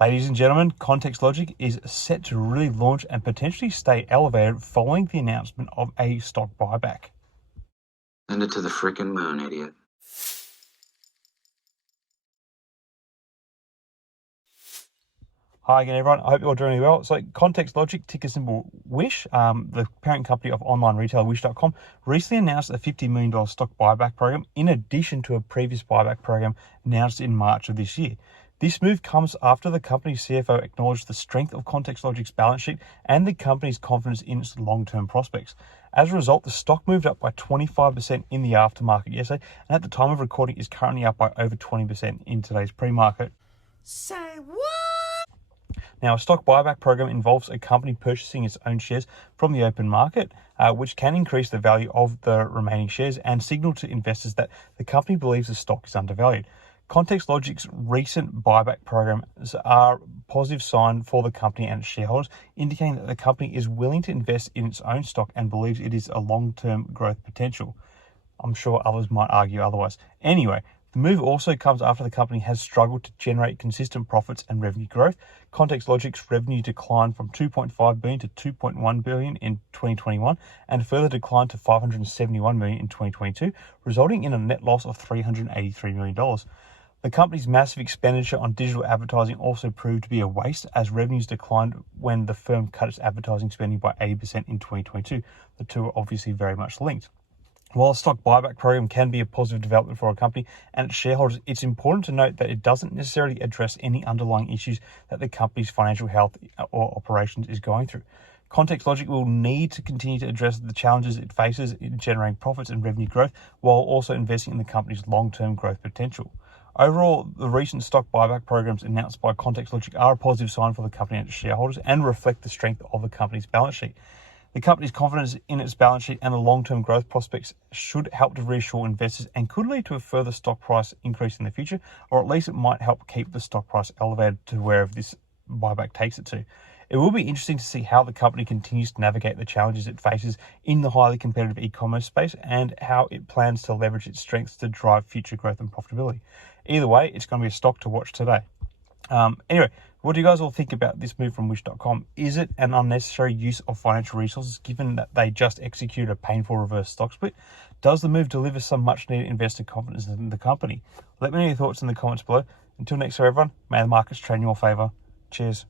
Ladies and gentlemen, ContextLogic is set to really launch and potentially stay elevated following the announcement of a stock buyback. Send it to the freaking moon, idiot. Hi again, everyone. I hope you're all doing well. So, ContextLogic, ticker symbol Wish, the parent company of online retailer Wish.com, recently announced a $50 million stock buyback program in addition to a previous buyback program announced in March of this year. This move comes after the company's CFO acknowledged the strength of ContextLogic's balance sheet and the company's confidence in its long-term prospects. As a result, the stock moved up by 25% in the aftermarket yesterday, and at the time of recording is currently up by over 20% in today's pre-market. Say what? Now, a stock buyback program involves a company purchasing its own shares from the open market, which can increase the value of the remaining shares and signal to investors that the company believes the stock is undervalued. ContextLogic's recent buyback programs are a positive sign for the company and its shareholders, indicating that the company is willing to invest in its own stock and believes it is a long-term growth potential. I'm sure others might argue otherwise. Anyway, the move also comes after the company has struggled to generate consistent profits and revenue growth. ContextLogic's revenue declined from $2.5 billion to $2.1 billion in 2021 and further declined to $571 million in 2022, resulting in a net loss of $383 million. The company's massive expenditure on digital advertising also proved to be a waste, as revenues declined when the firm cut its advertising spending by 80% in 2022. The two are obviously very much linked. While a stock buyback program can be a positive development for a company and its shareholders, it's important to note that it doesn't necessarily address any underlying issues that the company's financial health or operations is going through. ContextLogic will need to continue to address the challenges it faces in generating profits and revenue growth, while also investing in the company's long-term growth potential. Overall, the recent stock buyback programs announced by ContextLogic are a positive sign for the company and its shareholders and reflect the strength of the company's balance sheet. The company's confidence in its balance sheet and the long-term growth prospects should help to reassure investors and could lead to a further stock price increase in the future, or at least it might help keep the stock price elevated to wherever this buyback takes it to. It will be interesting to see how the company continues to navigate the challenges it faces in the highly competitive e-commerce space and how it plans to leverage its strengths to drive future growth and profitability. Either way, it's going to be a stock to watch today. Anyway, what do you guys all think about this move from Wish.com? Is it an unnecessary use of financial resources given that they just executed a painful reverse stock split? Does the move deliver some much needed investor confidence in the company? Let me know your thoughts in the comments below. Until next time, everyone, may the markets trade in your favor. Cheers.